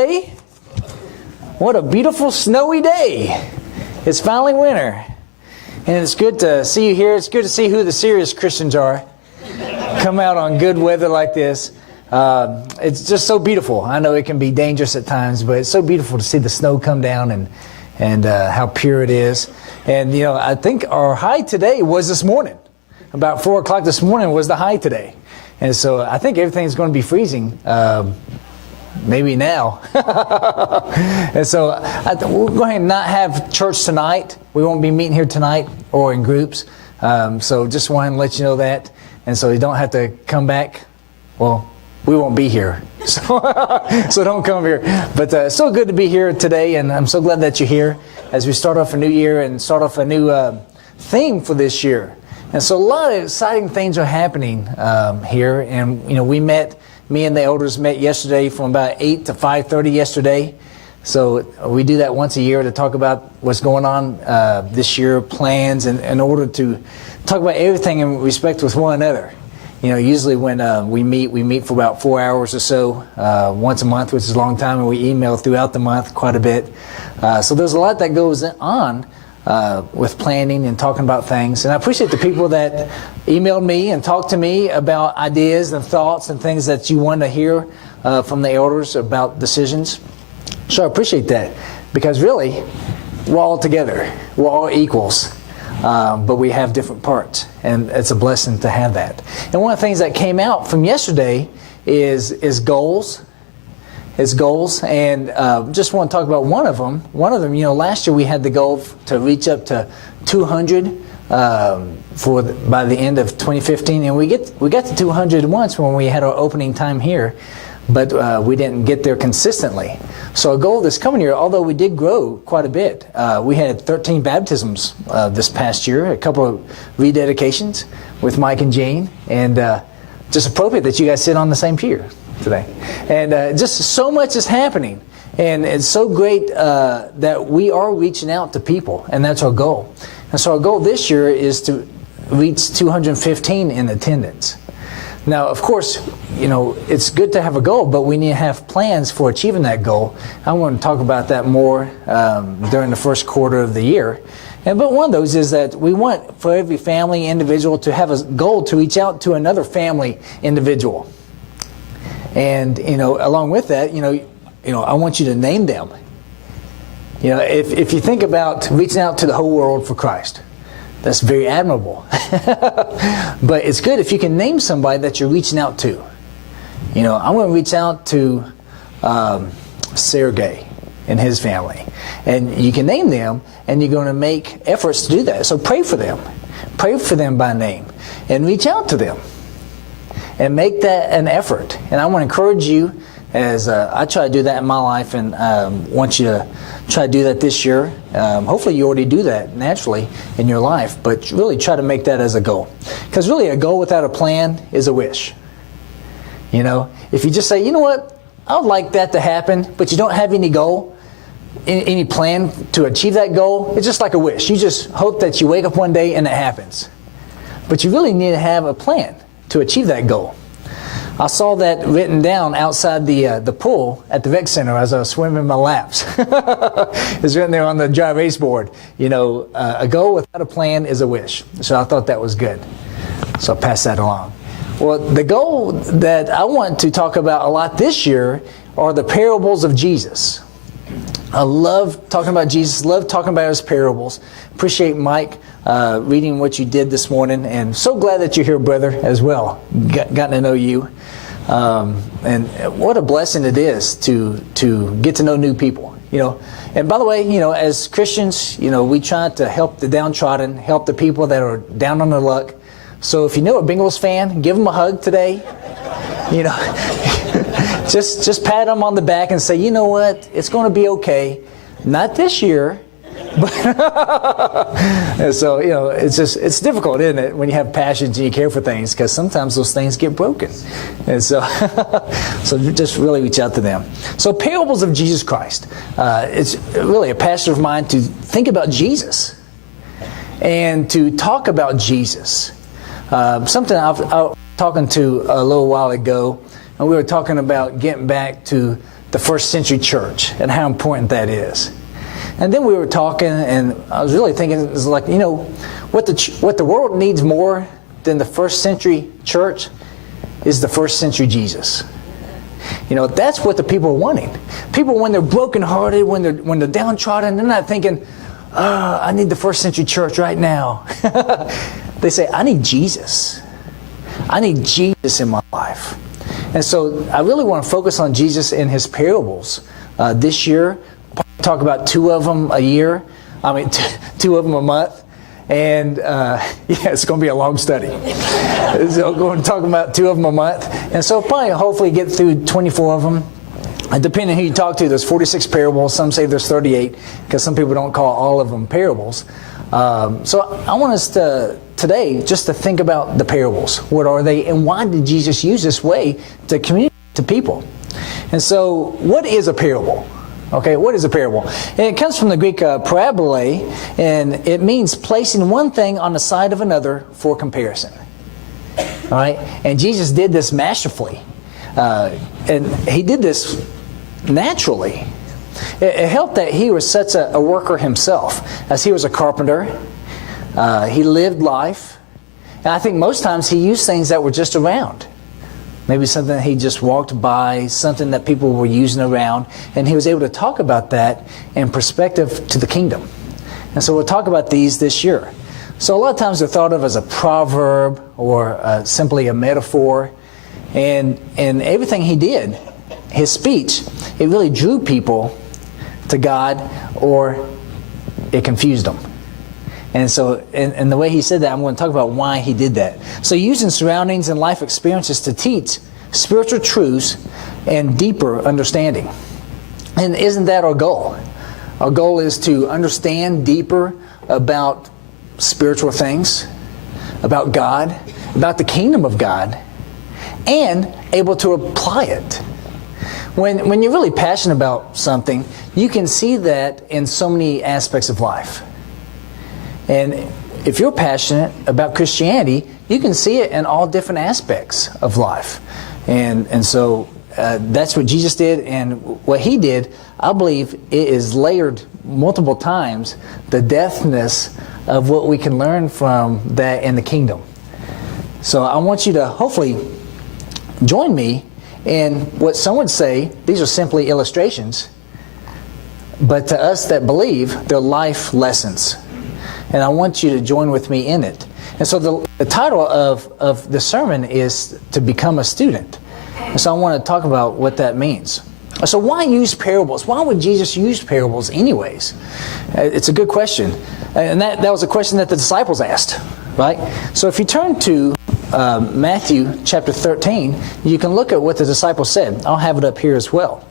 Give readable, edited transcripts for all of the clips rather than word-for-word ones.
Hey, what a beautiful snowy day. It's finally winter. And it's good to see you here. It's good to see who the serious Christians are. Come out on good weather like this. It's just so beautiful. I know it can be dangerous at times, but it's so beautiful to see the snow come down and how pure it is. And, you know, I think our high today was this morning. About 4 o'clock this morning was the high today. And so I think everything's going to be freezing. Maybe now. And so we'll go ahead and not have church tonight. We won't be meeting here tonight or in groups. So just wanted to let you know that. And so you don't have to come back. Well, we won't be here. So don't come here. But it's so good to be here today. And I'm so glad that you're here as we start off a new year and start off a new theme for this year. And so a lot of exciting things are happening here. And, you know, me and the elders met yesterday from about 8 to 5:30 yesterday. So we do that once a year to talk about what's going on this year, plans, and in order to talk about everything in respect with one another. You know, usually when we meet for about 4 hours or so, once a month, which is a long time, and we email throughout the month quite a bit. So there's a lot that goes on with planning and talking about things. And I appreciate the people that emailed me and talked to me about ideas and thoughts and things that you want to hear from the elders about decisions. So I appreciate that, because really, we're all together. We're all equals. But we have different parts, and it's a blessing to have that. And one of the things that came out from yesterday is goals. It's goals, and just want to talk about one of them. One of them, you know, last year we had the goal to reach up to 200 by the end of 2015, and we got to 200 once when we had our opening time here, but we didn't get there consistently. So our goal this coming year, although we did grow quite a bit, we had 13 baptisms this past year, a couple of rededications with Mike and Jane, and just appropriate that you guys sit on the same pew today. And just so much is happening, and it's so great that we are reaching out to people, and that's our goal. And so our goal this year is to reach 215 in attendance. Now, of course, you know, it's good to have a goal, but we need to have plans for achieving that goal. I want to talk about that more during the first quarter of the year. But one of those is that we want for every family individual to have a goal to reach out to another family individual. And, you know, along with that, you know, I want you to name them. You know, if you think about reaching out to the whole world for Christ, that's very admirable. But it's good if you can name somebody that you're reaching out to. You know, I'm going to reach out to Sergey and his family. And you can name them, and you're going to make efforts to do that. So pray for them. Pray for them by name. And reach out to them. And make that an effort. And I want to encourage you, as I try to do that in my life, and want you to try to do that this year. Hopefully you already do that naturally in your life, but really try to make that as a goal. Because really a goal without a plan is a wish. You know, if you just say, you know what, I would like that to happen, but you don't have any goal, any plan to achieve that goal, it's just like a wish. You just hope that you wake up one day and it happens. But you really need to have a plan to achieve that goal. I saw that written down outside the pool at the rec center as I was swimming my laps. It's written there on the dry erase board. You know, a goal without a plan is a wish. So I thought that was good. So I'll pass that along. Well, the goal that I want to talk about a lot this year are the parables of Jesus. I love talking about Jesus, love talking about his parables. Appreciate Mike reading what you did this morning, and so glad that you're here, brother, as well. Gotten to know you. And what a blessing it is to get to know new people. You know, and by the way, you know, as Christians, you know, we try to help the downtrodden, help the people that are down on their luck. So if you know a Bengals fan, give them a hug today. You know, just pat them on the back and say, you know what, it's going to be okay. Not this year. And so, you know, it's difficult, isn't it, when you have passions and you care for things, because sometimes those things get broken. And so, so just really reach out to them. So parables of Jesus Christ. It's really a passion of mine to think about Jesus and to talk about Jesus. Something I was talking to a little while ago, and we were talking about getting back to the first century church and how important that is. And then we were talking, and I was really thinking, it's like, what the world needs more than the first century church is the first century Jesus. That's what the people are wanting. People, when they're brokenhearted, when they're downtrodden, they're not thinking, I need the first century church right now. They say, I need Jesus. I need Jesus in my life. And so I really want to focus on Jesus and his parables this year. I'll talk about 2 of them a year. 2 of them a month. And it's going to be a long study. So I'm going to talk about 2 of them a month. And so hopefully get through 24 of them. And depending on who you talk to, there's 46 parables. Some say there's 38 because some people don't call all of them parables. So I want us today just to think about the parables. What are they, and why did Jesus use this way to communicate to people? And so what is a parable? Okay, what is a parable? And it comes from the Greek parabole, and it means placing one thing on the side of another for comparison. All right, and Jesus did this masterfully, and he did this naturally. It helped that he was such a worker himself, as he was a carpenter. He lived life, and I think most times he used things that were just around. Maybe something that he just walked by, something that people were using around, and he was able to talk about that in perspective to the kingdom. And so we'll talk about these this year. So a lot of times they're thought of as a proverb or simply a metaphor. And everything he did, his speech, it really drew people to God, or it confused them. And so, and the way he said that, I'm going to talk about why he did that. So using surroundings and life experiences to teach spiritual truths and deeper understanding. And isn't that our goal? Our goal is to understand deeper about spiritual things, about God, about the kingdom of God, and able to apply it. When you're really passionate about something, you can see that in so many aspects of life. And if you're passionate about Christianity, you can see it in all different aspects of life. And so that's what Jesus did, and what he did, I believe it is layered multiple times, the depthness of what we can learn from that in the kingdom. So I want you to hopefully join me in what some would say, these are simply illustrations, but to us that believe, they're life lessons. And I want you to join with me in it. And so the title of the sermon is to become a student. And so I want to talk about what that means. So why use parables? Why would Jesus use parables anyways? It's a good question. And that was a question that the disciples asked, right? So if you turn to Matthew chapter 13, you can look at what the disciples said. I'll have it up here as well.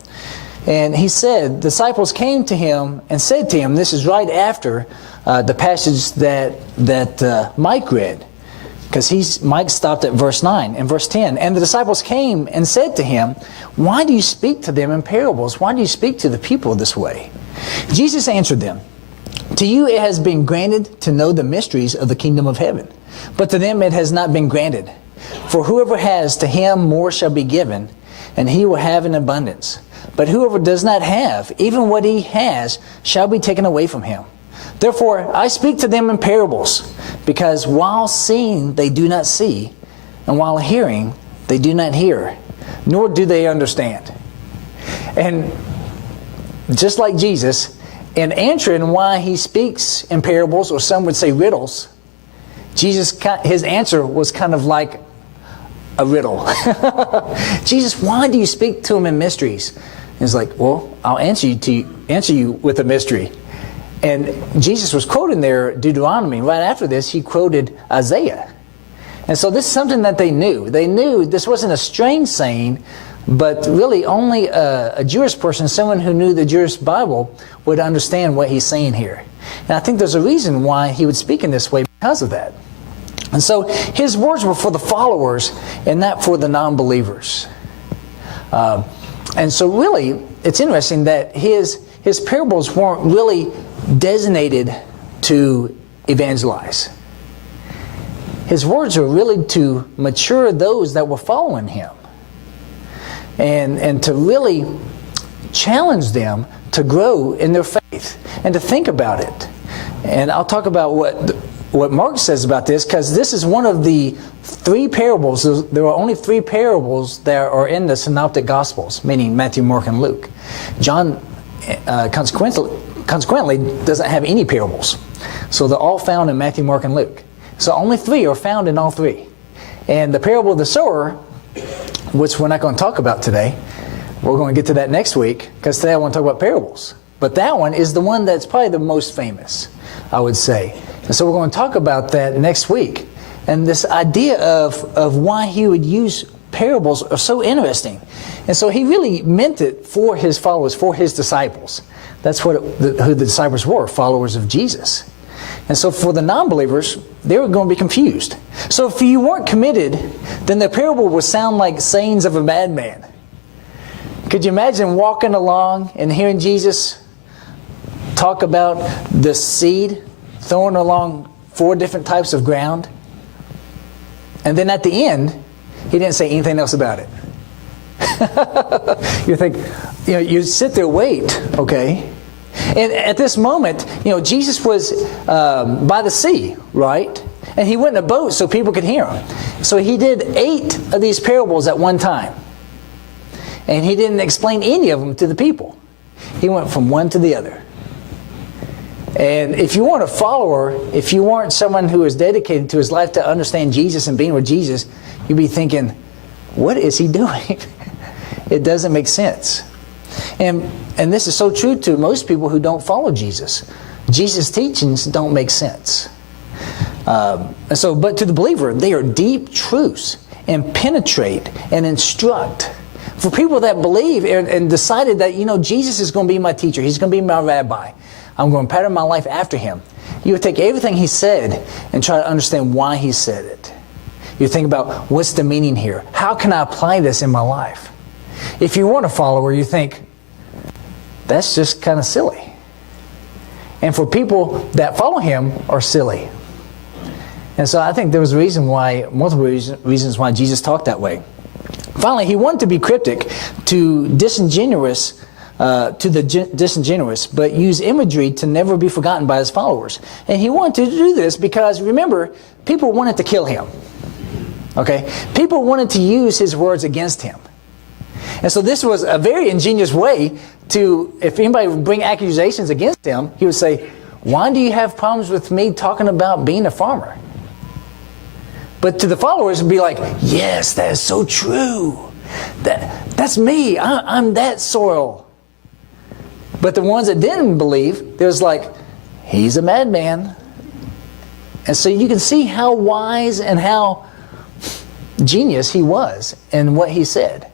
And he said, disciples came to him and said to him, this is right after the passage that Mike read, because Mike stopped at verse 9 and verse 10. And the disciples came and said to him, why do you speak to them in parables? Why do you speak to the people this way? Jesus answered them, to you it has been granted to know the mysteries of the kingdom of heaven, but to them it has not been granted. For whoever has, to him more shall be given, and he will have in abundance. But whoever does not have, even what he has, shall be taken away from him. Therefore, I speak to them in parables, because while seeing they do not see, and while hearing they do not hear, nor do they understand. And just like Jesus, in answering why he speaks in parables, or some would say riddles, his answer was kind of like a riddle. Jesus, why do you speak to him in mysteries? And he's like, well, I'll answer you with a mystery. And Jesus was quoting there Deuteronomy. Right after this, he quoted Isaiah. And so this is something that they knew. They knew this wasn't a strange saying, but really only a Jewish person, someone who knew the Jewish Bible, would understand what he's saying here. And I think there's a reason why he would speak in this way because of that. And so his words were for the followers and not for the non-believers. And so really, it's interesting that his parables weren't really designated to evangelize. His words were really to mature those that were following him. And to really challenge them to grow in their faith and to think about it. And I'll talk about what Mark says about this, because this is one of the 3 parables. There are only 3 parables that are in the Synoptic Gospels, meaning Matthew, Mark, and Luke. John, consequently, doesn't have any parables. So they're all found in Matthew, Mark, and Luke. So only 3 are found in all 3. And the parable of the sower, which we're not going to talk about today, we're going to get to that next week, because today I want to talk about parables. But that one is the one that's probably the most famous, I would say. And so we're going to talk about that next week. And this idea of why he would use parables are so interesting. And so he really meant it for his followers, for his disciples. That's who the disciples were, followers of Jesus. And so for the non-believers, they were going to be confused. So if you weren't committed, then the parable would sound like sayings of a madman. Could you imagine walking along and hearing Jesus talk about the seed thrown along 4 different types of ground? And then at the end, he didn't say anything else about it. You think, you sit there, wait, okay? And at this moment, Jesus was by the sea, right? And he went in a boat so people could hear him. So he did 8 of these parables at one time. And he didn't explain any of them to the people. He went from one to the other. And if you weren't a follower, if you weren't someone who was dedicated to his life to understand Jesus and being with Jesus, you'd be thinking, what is he doing? It doesn't make sense. And this is so true to most people who don't follow Jesus. Jesus' teachings don't make sense. But to the believer, they are deep truths and penetrate and instruct. For people that believe and decided that, Jesus is going to be my teacher, he's going to be my rabbi, I'm going to pattern my life after him. You would take everything he said and try to understand why he said it. You think about, what's the meaning here? How can I apply this in my life? If you weren't a follower, you think, that's just kind of silly. And for people that follow him are silly. And so I think there was multiple reasons why Jesus talked that way. Finally, he wanted to be cryptic to the disingenuous, but use imagery to never be forgotten by his followers. And he wanted to do this because, remember, people wanted to kill him. Okay? People wanted to use his words against him. And so this was a very ingenious way to, if anybody would bring accusations against him, he would say, why do you have problems with me talking about being a farmer? But to the followers, it would be like, yes, that is so true. That's me. I'm that soil. But the ones that didn't believe, there was like, he's a madman. And so you can see how wise and how genius he was in what he said.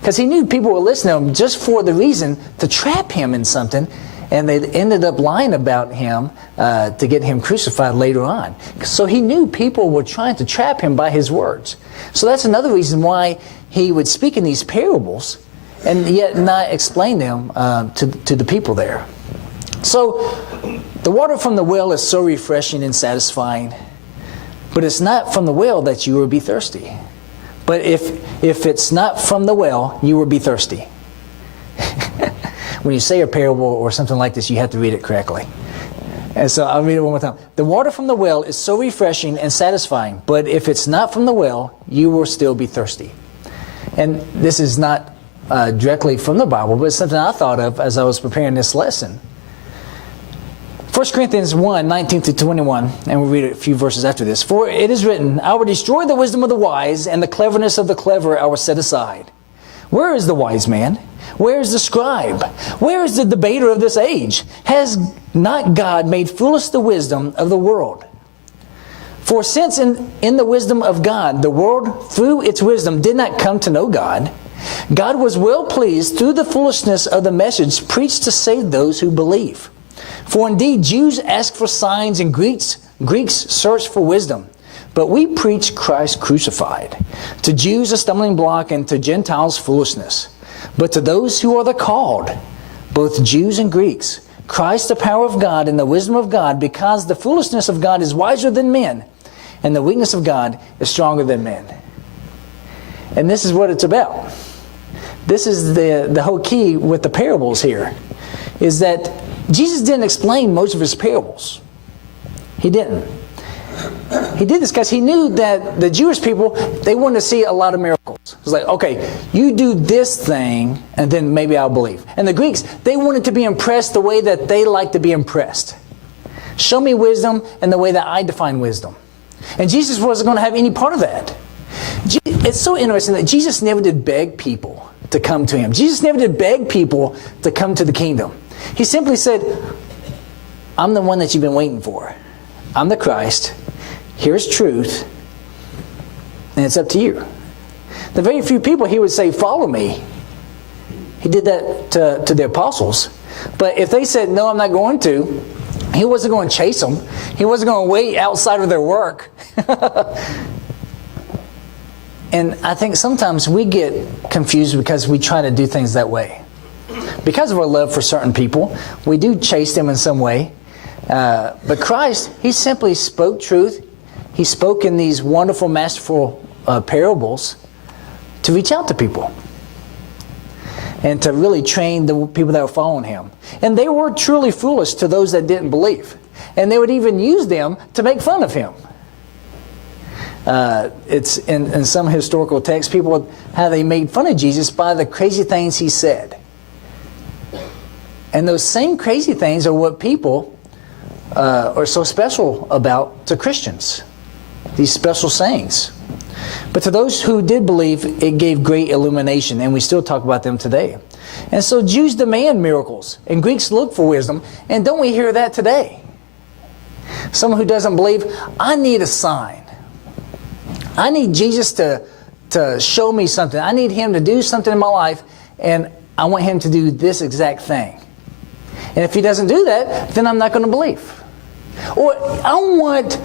Because he knew people would listen to him just for the reason to trap him in something, and they ended up lying about him to get him crucified later on. So he knew people were trying to trap him by his words. So that's another reason why he would speak in these parables and yet not explain them to the people there. So the water from the well is so refreshing and satisfying, but it's not from the well that you will be thirsty. But if it's not from the well, you will be thirsty. When you say a parable or something like this, you have to read it correctly. And so I'll read it one more time. The water from the well is so refreshing and satisfying, but if it's not from the well, you will still be thirsty. And this is not directly from the Bible, but it's something I thought of as I was preparing this lesson. 1 Corinthians 1, 19 to 21, and we'll read a few verses after this. For it is written, I will destroy the wisdom of the wise, and the cleverness of the clever I will set aside. Where is the wise man? Where is the scribe? Where is the debater of this age? Has not God made foolish the wisdom of the world? For since in the wisdom of God, the world through its wisdom did not come to know God, God was well pleased through the foolishness of the message preached to save those who believe. For indeed Jews ask for signs and Greeks search for wisdom. But we preach Christ crucified. To Jews a stumbling block, and to Gentiles foolishness. But to those who are the called, both Jews and Greeks, Christ the power of God and the wisdom of God, because the foolishness of God is wiser than men, and the weakness of God is stronger than men. And this is what it's about. this is the whole key with the parables here, is that Jesus didn't explain most of his parables. He didn't. He did this because he knew that the Jewish people, they wanted to see a lot of miracles. It was like, okay, you do this thing, and then maybe I'll believe. And the Greeks, they wanted to be impressed the way that they like to be impressed. Show me wisdom in the way that I define wisdom. And Jesus wasn't going to have any part of that. It's so interesting that Jesus never did beg people to come to him. Jesus never did beg people to come to the kingdom. He simply said, I'm the one that you've been waiting for. I'm the Christ. Here's truth. And it's up to you. The very few people he would say, follow me. He did that to the apostles. But if they said, no, I'm not going to, he wasn't going to chase them. He wasn't going to wait outside of their work. And I think sometimes we get confused because we try to do things that way. Because of our love for certain people, we do chase them in some way. But Christ, he simply spoke truth. He spoke in these wonderful, masterful parables to reach out to people and to really train the people that were following him. And they were truly foolish to those that didn't believe. And they would even use them to make fun of him. It's in some historical texts, people, how they made fun of Jesus by the crazy things he said. And those same crazy things are what people are so special about to Christians. These special sayings. But to those who did believe, it gave great illumination, and we still talk about them today. And so Jews demand miracles, and Greeks look for wisdom, and don't we hear that today? Someone who doesn't believe, I need a sign. I need Jesus to show me something. I need him to do something in my life, and I want him to do this exact thing. And if he doesn't do that, then I'm not going to believe. Or I want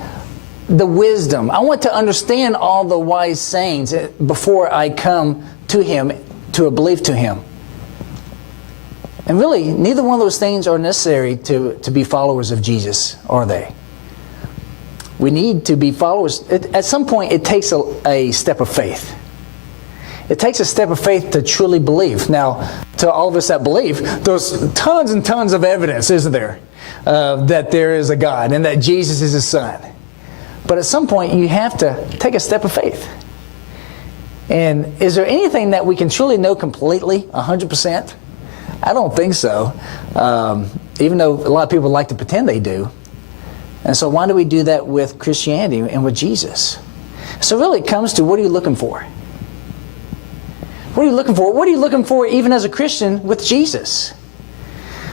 the wisdom. I want to understand all the wise sayings before I come to him, to a belief to him. And really, neither one of those things are necessary to be followers of Jesus, are they? We need to be followers. At some point, it takes a step of faith. It takes a step of faith to truly believe. Now, to all of us that believe, there's tons and tons of evidence, isn't there, that there is a God and that Jesus is his son. But at some point, you have to take a step of faith. And is there anything that we can truly know completely, 100%? I don't think so. Even though a lot of people like to pretend they do. And so why do we do that with Christianity and with Jesus? So really it comes to, what are you looking for? What are you looking for? What are you looking for even as a Christian with Jesus?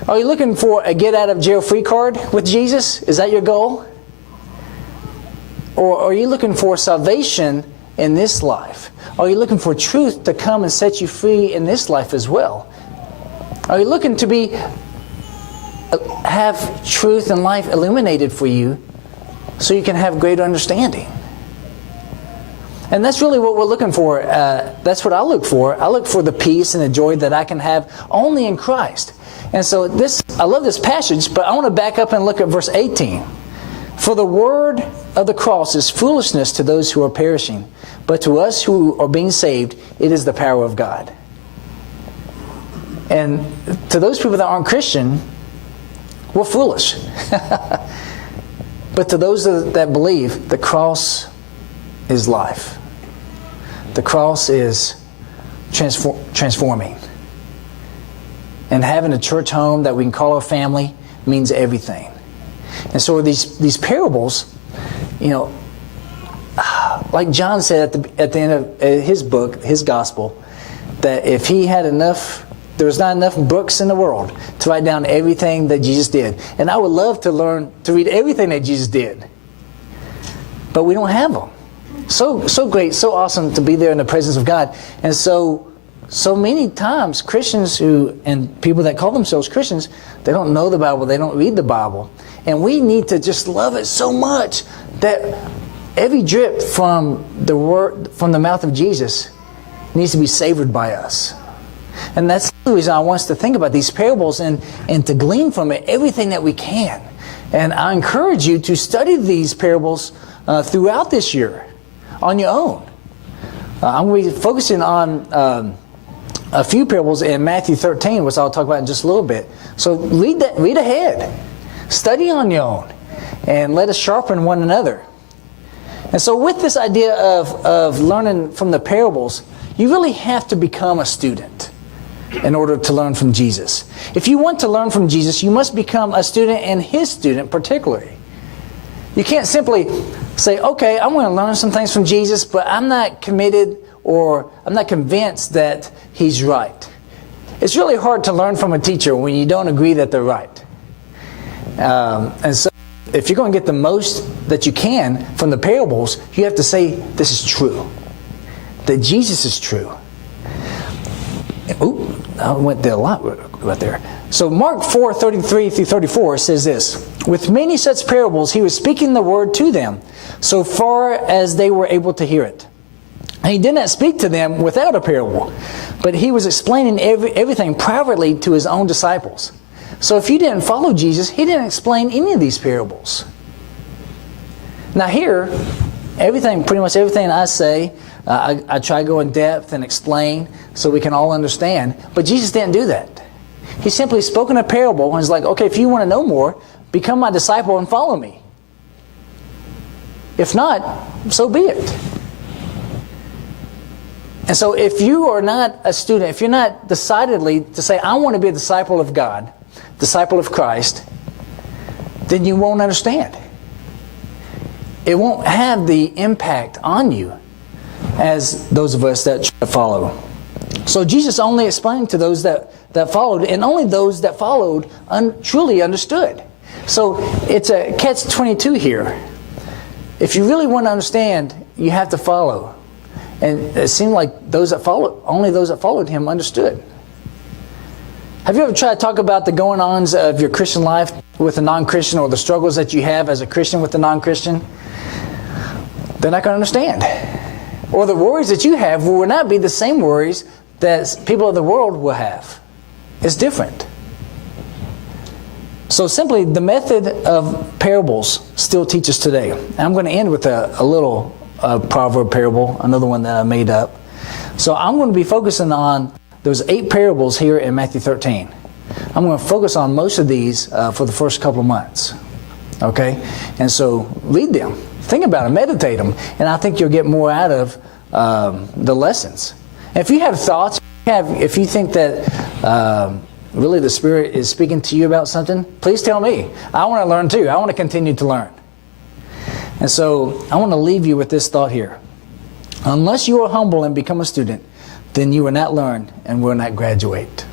Are you looking for a get-out-of-jail-free card with Jesus? Is that your goal? Or are you looking for salvation in this life? Are you looking for truth to come and set you free in this life as well? Are you looking to have truth and life illuminated for you so you can have greater understanding? And that's really what we're looking for. That's what I look for. I look for the peace and the joy that I can have only in Christ. And so I love this passage, but I want to back up and look at verse 18. For the word of the cross is foolishness to those who are perishing, but to us who are being saved, it is the power of God. And to those people that aren't Christian, we're foolish. But to those that believe, the cross is life. The cross is transforming. And having a church home that we can call our family means everything. And so these parables, like John said at the end of his book, his gospel, that if he had enough, there was not enough books in the world to write down everything that Jesus did. And I would love to learn to read everything that Jesus did. But we don't have them. So great, so awesome to be there in the presence of God. And so many times Christians and people that call themselves Christians, they don't know the Bible, they don't read the Bible. And we need to just love it so much that every drip from the word, from the mouth of Jesus, needs to be savored by us. And that's the reason I want us to think about these parables and to glean from it everything that we can. And I encourage you to study these parables throughout this year on your own. I'm going to be focusing on a few parables in Matthew 13, which I'll talk about in just a little bit. So read ahead. Study on your own. And let us sharpen one another. And so with this idea of learning from the parables, you really have to become a student in order to learn from Jesus. If you want to learn from Jesus, you must become a student, and His student particularly. You can't simply say, okay, I'm going to learn some things from Jesus, but I'm not committed or I'm not convinced that He's right. It's really hard to learn from a teacher when you don't agree that they're right. And so if you're going to get the most that you can from the parables, you have to say this is true. That Jesus is true. Ooh, I went there a lot right there. So Mark 4:33 through 34 says this: with many such parables He was speaking the word to them, so far as they were able to hear it. And He did not speak to them without a parable, but He was explaining everything privately to His own disciples. So if you didn't follow Jesus, He didn't explain any of these parables. Now here, pretty much everything I say, I try to go in depth and explain so we can all understand. But Jesus didn't do that. He simply spoke in a parable and is like, okay, if you want to know more, become my disciple and follow me. If not, so be it. And so if you are not a student, if you're not decidedly to say, I want to be a disciple of God, disciple of Christ, then you won't understand. It won't have the impact on you as those of us that try to follow. So Jesus only explained to those that followed, and only those that followed truly understood. So it's a catch-22 here. If you really want to understand, you have to follow. And it seemed like only those that followed Him understood. Have you ever tried to talk about the going-ons of your Christian life with a non-Christian, or the struggles that you have as a Christian with a non-Christian? They're not going to understand. Or the worries that you have will not be the same worries that people of the world will have. It's different. So simply, the method of parables still teaches today. And I'm going to end with a little proverb parable, another one that I made up. So I'm going to be focusing on those 8 parables here in Matthew 13. I'm going to focus on most of these for the first couple of months. Okay? And so read them. Think about them. Meditate them. And I think you'll get more out of the lessons. And if you have thoughts, if you think that really the Spirit is speaking to you about something, please tell me. I want to learn too. I want to continue to learn. And so I want to leave you with this thought here. Unless you are humble and become a student, then you will not learn and will not graduate.